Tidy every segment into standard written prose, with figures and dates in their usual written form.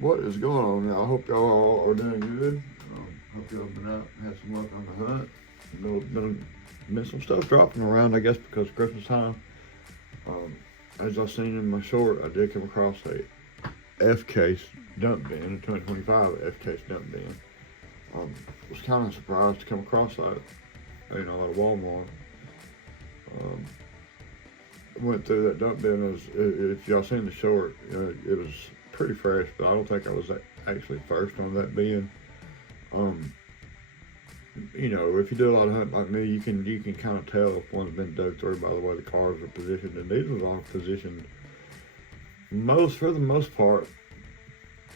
What is going on, y'all? I hope y'all all are doing good. Hope y'all been out and had some luck on the hunt. Been some stuff dropping around, I guess, because of Christmas time. Um, as I seen in my short, I did come across a F case dump bin, a 2025 F case dump bin. Was kind of surprised to come across that, at Walmart. Um, Went through that dump bin. If y'all seen the short, it was pretty fresh, but I don't think I was actually first on that bin. Um, if you do a lot of hunting like me, you can kind of tell if one's been dug through by the way the cars are positioned, and these was all positioned for the most part.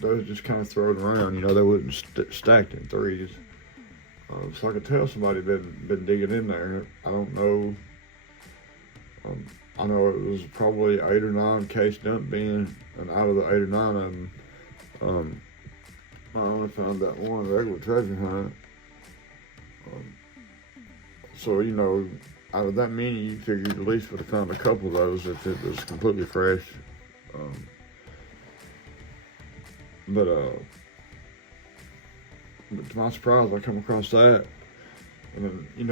Those just kind of thrown around. They wasn't stacked in threes. So I could tell somebody been digging in there. I don't know. I know it was probably 8 or 9 case dump bin, and out of the 8 or 9 of them, I only found that one regular treasure hunt. So out of that many, you figured at least would have found a couple of those if it was completely fresh. But to my surprise, I come across that. And then,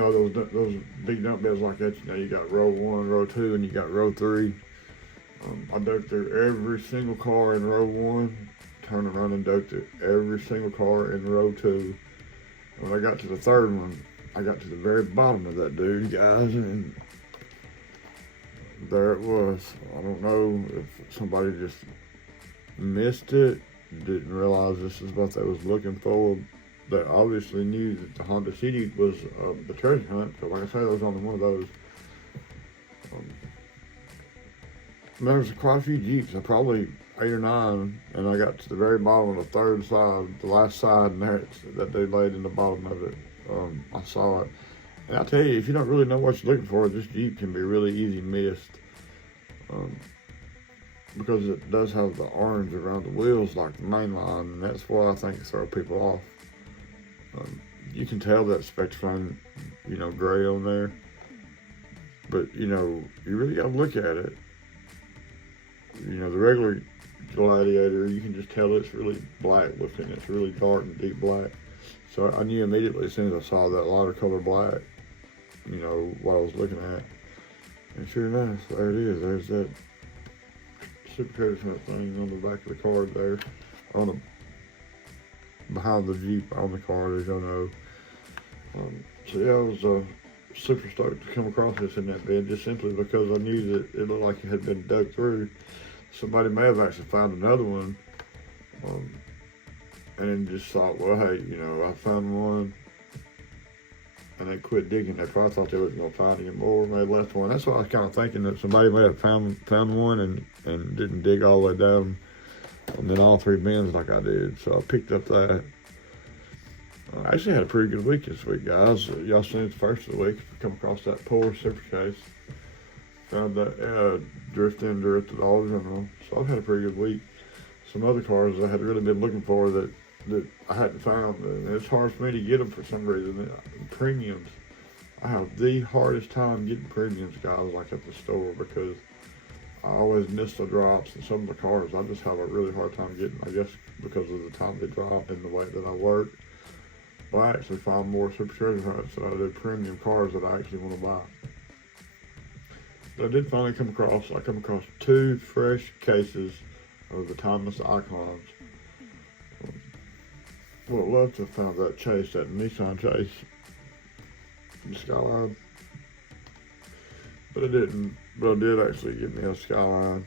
those big dump beds like that, you got row 1, row 2, and you got row 3. I dug through every single car in row 1, turned around and dug through every single car in row 2. And when I got to the third one, I got to the very bottom of that dude, guys, and there it was. I don't know if somebody just missed it, didn't realize this is what they was looking for. They obviously knew that the Honda City was the treasure hunt, because like I said, there was only one of those. There was quite a few Jeeps, probably 8 or 9, and I got to the very bottom of the third side, the last side, and there that they laid in the bottom of it. I saw it. And I tell you, if you don't really know what you're looking for, this Jeep can be really easy missed. Because it does have the orange around the wheels like the main line, and that's what I think throw people off. You can tell that Spectraflame, gray on there, but you really got to look at it. The regular Gladiator, you can just tell it's really black looking. It's really dark and deep black. So I knew immediately as soon as I saw that lighter color black, what I was looking at. And sure enough, there it is. There's that Super Treasure Hunt thing on the back of the card there, behind the Jeep on the card, as y'all know. So yeah, I was super stoked to come across this in that bed, just simply because I knew that it looked like it had been dug through. Somebody may have actually found another one, and then just thought, well, hey, I found one, and they quit digging. They probably thought they wasn't gonna find any more, and they left one. That's what I was kind of thinking, that somebody may have found one and didn't dig all the way down, and then all 3 bins like I did. So I picked up that. I actually had a pretty good week this week, guys. Y'all seen it the first of the week. Come across that poor super case. Found that drifted all general. So I've had a pretty good week. Some other cars I had really been looking for that I hadn't found, and it's hard for me to get them for some reason. Premiums. I have the hardest time getting premiums, guys, like at the store, because I always miss the drops, and some of the cars I just have a really hard time getting, I guess because of the time they drop and the way that I work. But I actually find more super treasure hunts than I do premium cars that I actually want to buy. But I did finally come across 2 fresh cases of the Timeless Icons. Would love to have found that Chase, that Nissan Chase, the Skyline. But I didn't. But I did actually get me a Skyline.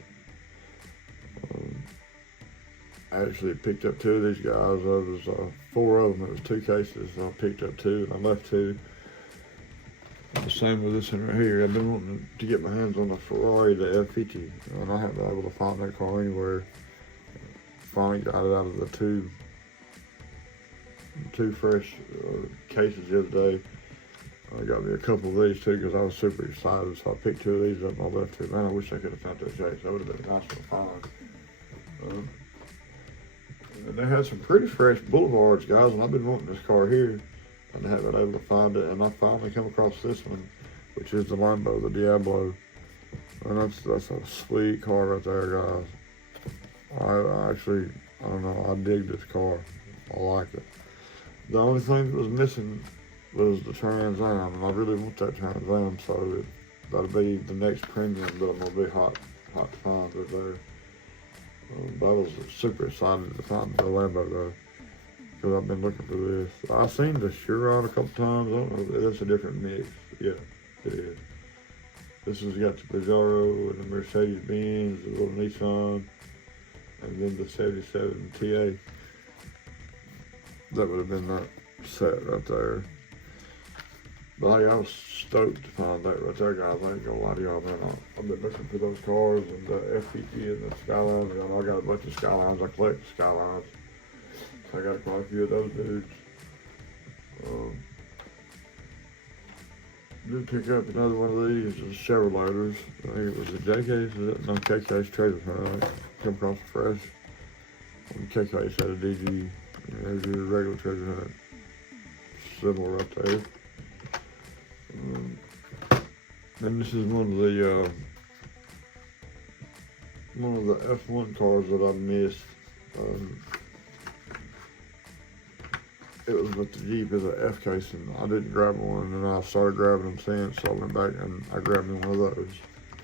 I actually picked up 2 of these guys. There was 4 of them. It was 2 cases. I picked up 2 and I left 2. The same with this one right here. I've been wanting to get my hands on the Ferrari, the F50, and I haven't been able to find that car anywhere. Finally got it out of the two fresh cases the other day. I got me a couple of these too because I was super excited. So I picked 2 of these up and I left 2. Man, I wish I could have found that Chase. That would have been a nice one to find. And they had some pretty fresh Boulevards, guys, and I've been wanting this car here and haven't been able to find it. And I finally come across this one, which is the Lambo, the Diablo. And that's a sweet car right there, guys. I I don't know, I dig this car. I like it. The only thing that was missing was the Trans Am, and I really want that Trans Am, so that'll be the next premium that I'm gonna be hot to find right there. But I was super excited to find the Lambo though, because I've been looking for this. I've seen the Chiron a couple times. I don't know, it's a different mix. Yeah, it is. This has got the Pajero and the Mercedes Benz, the little Nissan, and then the 77 TA. That would have been that set right there. But hey, I was stoked to find that right there, guys. I ain't gonna lie to y'all, man. I've been looking for those cars and the FPT and the Skylines. I got a bunch of Skylines. I collect Skylines. So I got quite a few of those dudes. Did pick up another one of these, the Chevroleters. I think it was a JK's, no, KK's Treasure Hunt. Come across fresh. And KK's had a DG. There's your regular Treasure Hunt. Similar right there. And this is one of the F1 cars that I missed. It was with the Jeep as an F case, and I didn't grab one, and I started grabbing them since, so I went back and I grabbed me one of those.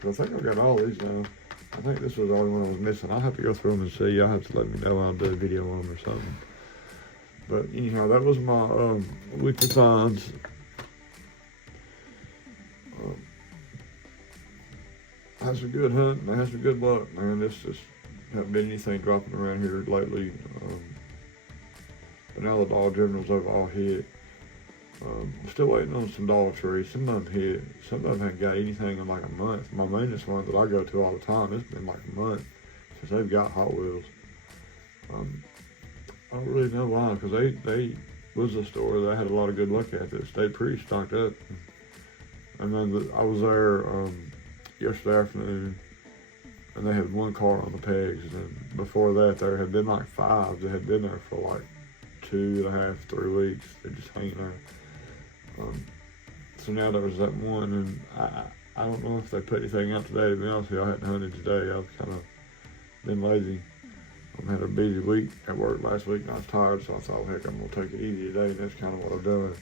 So I think I've got all these now. I think this was the only one I was missing. I'll have to go through them and see. Y'all have to let me know. I'll do a video on them or something. But anyhow, that was my weekly finds. Had some good hunting. I had some good luck, man. This just haven't been anything dropping around here lately. But now the Dollar Generals have all hit. I'm still waiting on some Dollar Tree. Some of them hit. Some of them haven't got anything in like a month. My maintenance one that I go to all the time, it's been like a month since they've got Hot Wheels. I don't really know why, because they was a store that I had a lot of good luck at that stayed pretty stocked up. And then I was there yesterday afternoon, and they had one car on the pegs, and then before that there had been like 5 that had been there for like 2.5, 3 weeks. They just hanging there. So now there was that one, and I don't know if they put anything out today. To be honest with you, I hadn't hunted today. I've kind of been lazy. I had a busy week at work last week, and I was tired, so I thought, heck, I'm gonna take it easy today, and that's kind of what I'm doing.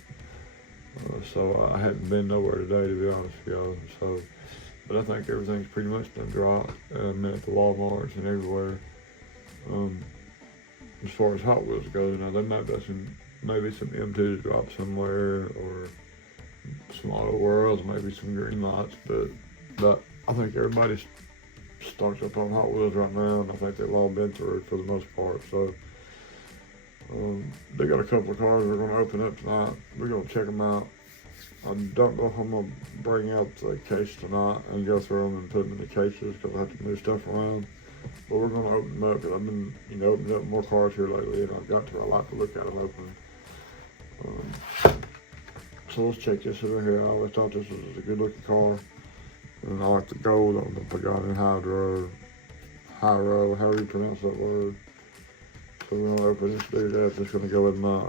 So I hadn't been nowhere today, to be honest with y'all. So, but I think everything's pretty much done dropped. I'm at the Walmarts and everywhere. As far as Hot Wheels go, now there might be maybe some M2s drop somewhere, or some Auto Worlds, maybe some Green Lots, but I think everybody's stocked up on Hot Wheels right now, and I think they've all been through for the most part. So they got a couple of cars we're going to open up tonight. We're going to check them out. I don't know if I'm going to bring out the case tonight and go through them and put them in the cases, because I have to move stuff around. But we're going to open them up, because I've been, opening up more cars here lately, and I've got to a lot to look at them open. So let's check this over here. I always thought this was a good looking car. And I like the gold on the Pagani Hydro, however you pronounce that word. So we're going to open this dude up. It's going to go in my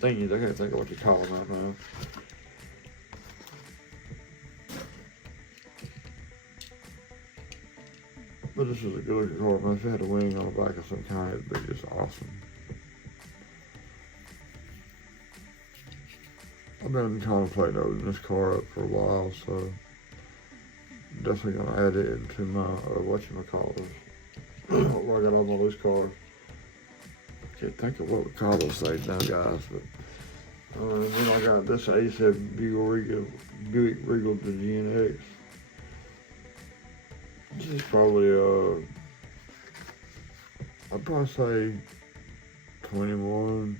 thingies. I can't think of what you call them right now. But this is a good looking car, man. If it had a wing on the back of some kind, it'd be just awesome. I've been contemplating opening this car up for a while, so definitely gonna add it into my whatchamacallit, where I got all my loose cars. I can't think of what we call those things now, guys, but and then I got this A7 Buick Regal to GNX. This is probably I'd probably say 20, 21,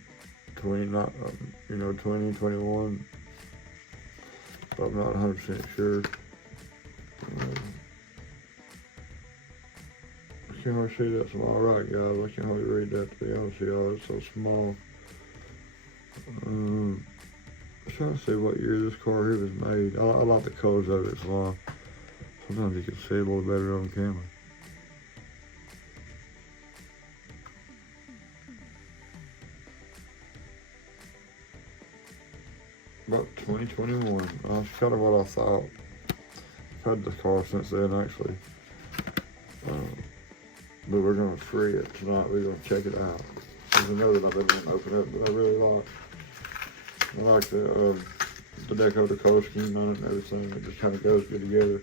but I'm not 100% sure. I can't hardly see that small. Alright, guys, I can't hardly read that, to be honest with y'all. It's so small. I'm trying to see what year this car here was made. I like the colors of it, so sometimes you can see a little better on camera. About 2021. That's kind of what I thought. I've had this car since then, actually. But we're gonna free it tonight. We're gonna check it out. There's another that I've been wanting to open up that I really like. I like the deco, the color scheme on it and everything. It just kind of goes good together.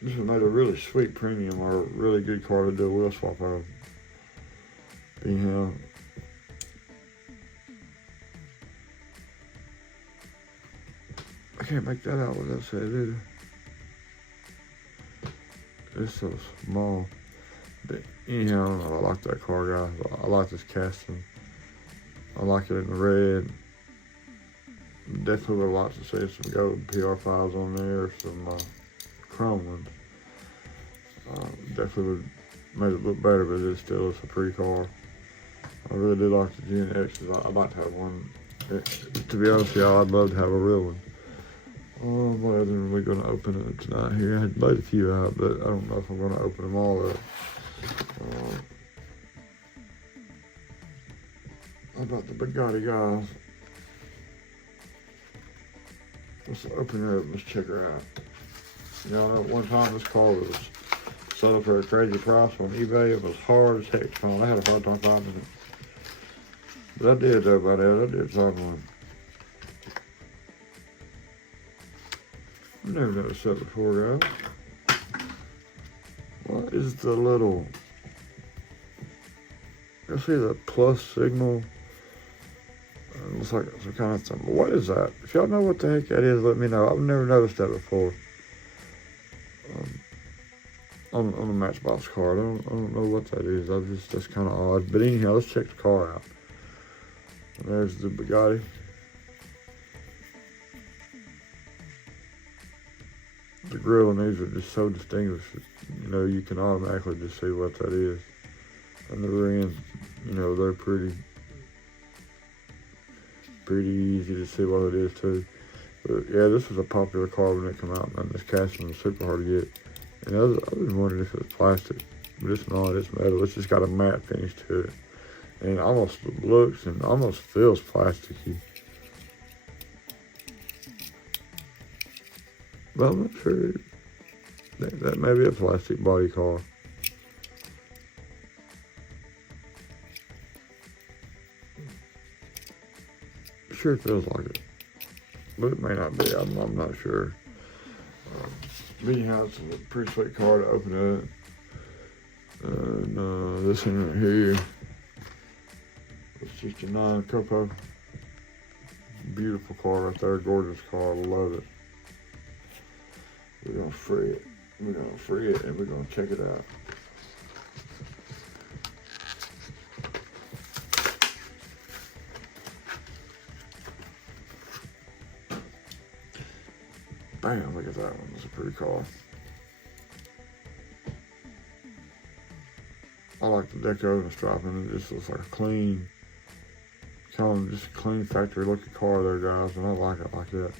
This was made a really sweet premium or a really good car to do a wheel swap of. Anyhow, I can't make that out what that said either. It's so small. But anyhow, I like that car, guys. I like this casting. I like it in the red. Definitely would like to see some gold PR5s on there, some chrome ones. Definitely would make it look better, but it still is a pretty car. I really do like the Gen X's. I'd like to have one. To be honest with y'all, I'd love to have a real one. What other than we're going to open it tonight here? I had laid a few out, but I don't know if I'm going to open them all up. How about the Bugatti, guys? Let's open her up. Let's check her out. You know, at one time this car was sold for a crazy price on eBay. It was hard as heck to find. I had a hard time finding it. But I did though, about that. I did find one. I've never noticed that before, guys. What is the little... I see the plus signal. It looks like some kind of symbol. What is that? If y'all know what the heck that is, let me know. I've never noticed that before. On the Matchbox card. I don't know what that is. That's kind of odd. But anyhow, let's check the car out. And there's the Bugatti. The grill and these are just so distinguished. You know, you can automatically just see what that is. And the rims, you know, they're pretty easy to see what it is too. But yeah, this was a popular car when it came out, man. This casting was super hard to get. And I was wondering if it was plastic, but it's not. It's metal. It's just got a matte finish to it, and it almost looks and almost feels plasticky. But I'm not sure. That may be a plastic body car. Sure it feels like it, but it may not be. I'm not sure. Anyhow, it's a pretty sweet car to open up. And this one right here, it's just a 9 Copo. Beautiful car right there, gorgeous car, love it. We're gonna free it. We're gonna free it and we're gonna check it out. Bam, look at that one. It's a pretty car. I like the deco and the striping. It just looks like a clean, kind of just a clean factory looking car there, guys. And I like it like that.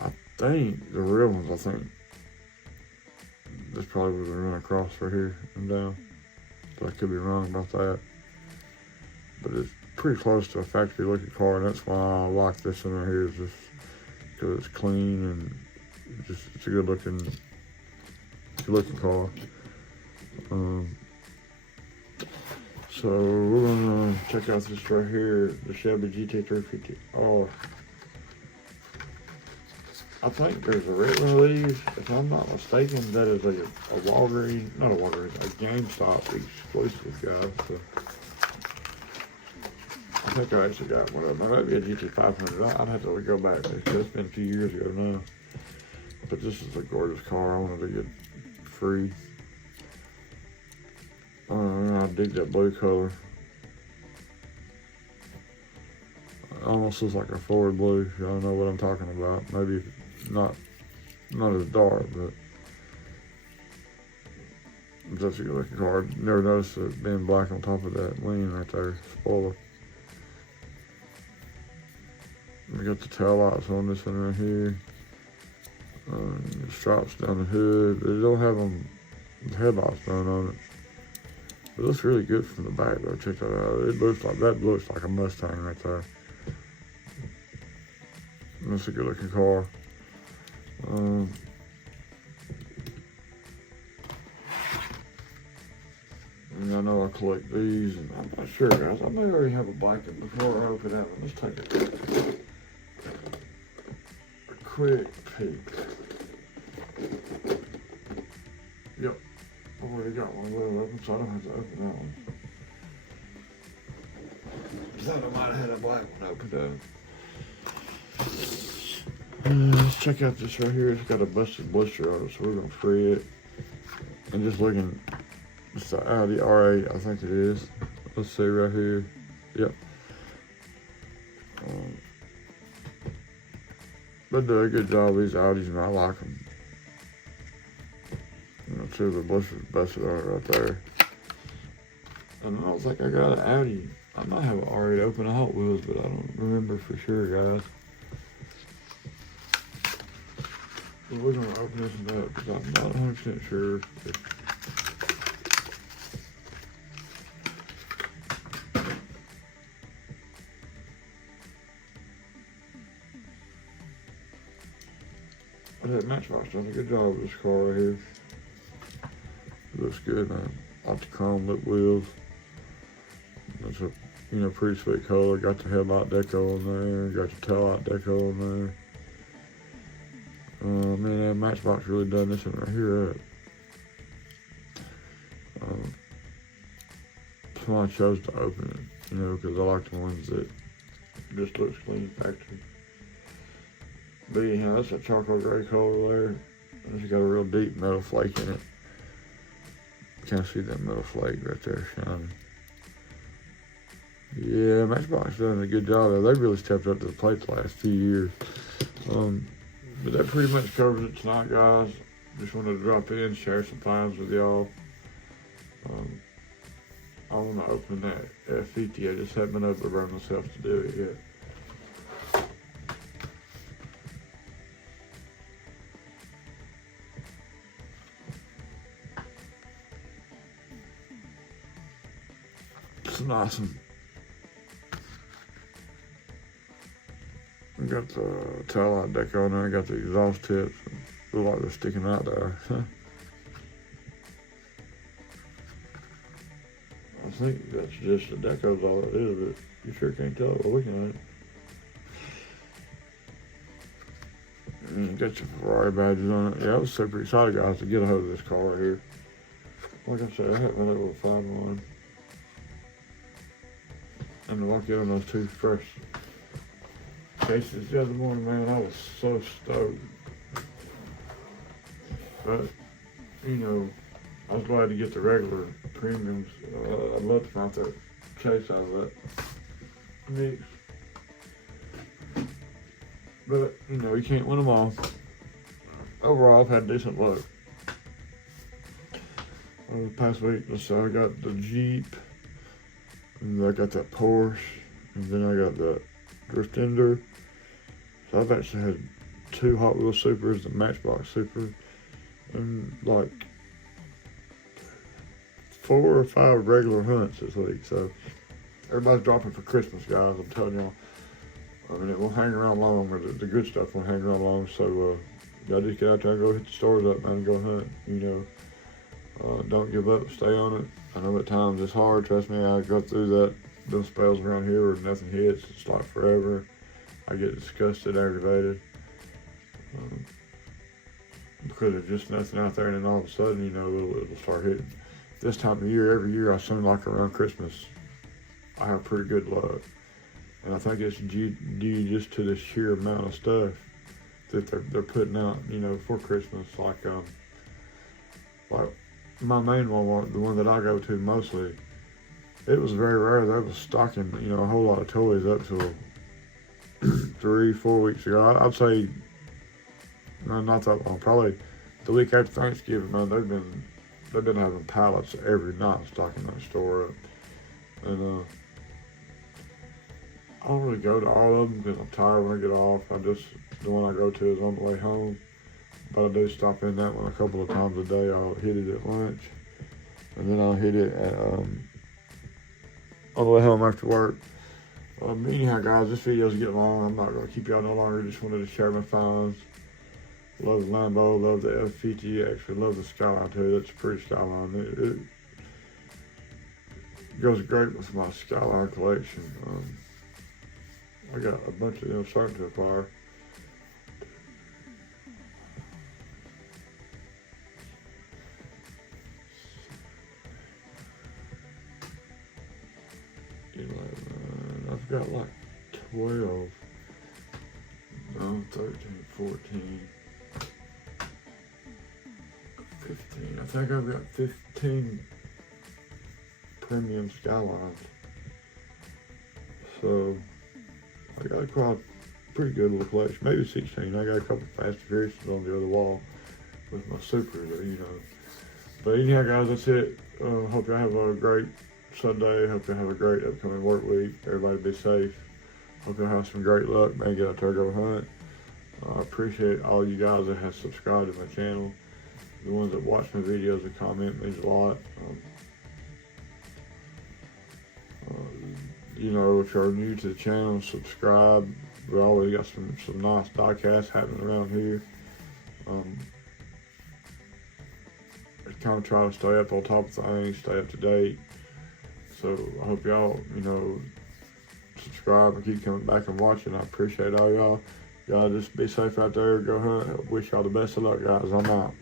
I think the real ones, this probably would run across right here and down. But I could be wrong about that. But it's pretty close to a factory looking car, and that's why I like this one right here. Is just because it's clean and it's a good looking car. So we're gonna check out this right here, the Shelby GT350R. I think there's a red one of these. If I'm not mistaken, that is a Walgreens, not a Walgreens, a GameStop exclusive, guys. So I think I actually got one of them. It might be a GT500. I'd have to go back because it's been a few years ago now. But this is a gorgeous car. I wanted to get free. I dig that blue color. It almost looks like a Ford blue. If y'all know what I'm talking about. Maybe not as dark, but that's a good looking car. Never noticed it being black on top of that wing right there. Spoiler. We got the tail lights on this one right here. The stripes down the hood. They don't have them, the headlights done on it. It looks really good from the back though. Check that out. That looks like a Mustang right there. That's a good looking car. And I know I collect these, and I'm not sure, guys. I may already have a black one before I open that one. Let's take a quick peek. Yep, I already got one of those open, so I don't have to open that one. I thought I might have had a black one open though. Let's check out this right here. It's got a busted blister on it, so we're gonna free it. And just looking, it's the Audi R8, I think it is. Let's see right here. Yep. They do a good job, these Audis, and I like them. I'm sure the blister's busted on it right there. And I don't think I got an Audi. I might have already opened a Hot Wheels, but I don't remember for sure, guys. So we're gonna open this one up because I'm not 100% sure if that Matchbox does a good job with this car right here. It looks good, man. Lots of chrome lip wheels. That's a pretty sweet color. Got the headlight deco on there. Got the tail light deco on there. Man, that Matchbox really done this one right here up. So I chose to open it, because I like the ones that just looks clean factory. But anyhow, that's a charcoal gray color there. It's got a real deep metal flake in it. Can't see that metal flake right there shining. Yeah, Matchbox done a good job there. They really stepped up to the plate the last few years. But that pretty much covers it tonight, guys. Just wanted to drop in, share some finds with y'all. I want to open that F50. I just haven't been able to bring myself to do it yet. It's an awesome. I got the tail light deco on there. I got the exhaust tips. Look like they're sticking out there. I think that's just the deco's all it is, but you sure can't tell by looking at it. And got your Ferrari badges on it. Yeah, I was super excited, guys, to get a hold of this car right here. Like I said, I haven't been able to find one. And to walk in on those two fresh cases the other morning, man, I was so stoked. But, I was glad to get the regular premiums. I'd love to find that chase out of that mix. But, you can't win them all. Overall, I've had decent luck. Over the past week, so I got the Jeep, and I got that Porsche, and then I got the Driftender. So I've actually had 2 Hot Wheels Supers, the Matchbox Super, and like 4 or 5 regular hunts this week. So everybody's dropping for Christmas, guys. I'm telling y'all. I mean, it won't hang around long, or the good stuff won't hang around long. So y'all just get out there and go hit the stores up, man, and go hunt. Don't give up. Stay on it. I know at times it's hard. Trust me, I go through those spells around here where nothing hits. It's like forever. I get disgusted, aggravated. Because there's just nothing out there, and then all of a sudden, it'll start hitting. This time of year, every year, I seem like around Christmas, I have pretty good luck. And I think it's due just to the sheer amount of stuff that they're putting out, for Christmas. Like my main one, the one that I go to mostly, it was very rare. They was stocking, a whole lot of toys up till 3-4 weeks ago. I'd say, not that long, probably the week after Thanksgiving, man, they've been having pallets every night stocking that store up. And I don't really go to all of them because I'm tired when I get off. The one I go to is on the way home. But I do stop in that one a couple of times a day. I'll hit it at lunch, and then I'll hit it at on the way home after work. Anyhow, guys, this video's getting long. I'm not going to keep y'all no longer. Just wanted to share my finds. Love the Lambo, love the F50X, love the Skyline too. That's a pretty Skyline. goes great with my Skyline collection. I got a bunch of them starting to acquire. I've got like 12, no, 13, 14, 15. I think I've got 15 premium Skylines. So I got quite a pretty good little collection, maybe 16. I got a couple Fast and Furious on the other wall with my supers, you know. But anyhow, guys, that's it. Hope y'all have a great Sunday. Hope y'all have a great upcoming work week. Everybody be safe. Hope y'all have some great luck. Man, get out there, go hunt. I appreciate all you guys that have subscribed to my channel. The ones that watch my videos and comment means a lot. You know, if you're new to the channel, subscribe. We always got some nice diecasts happening around here. I kind of try to stay up on top of things, stay up to date. So I hope y'all, you know, subscribe and keep coming back and watching. I appreciate all y'all. Y'all just be safe out there. Go hunt. Wish y'all the best of luck, guys. I'm out.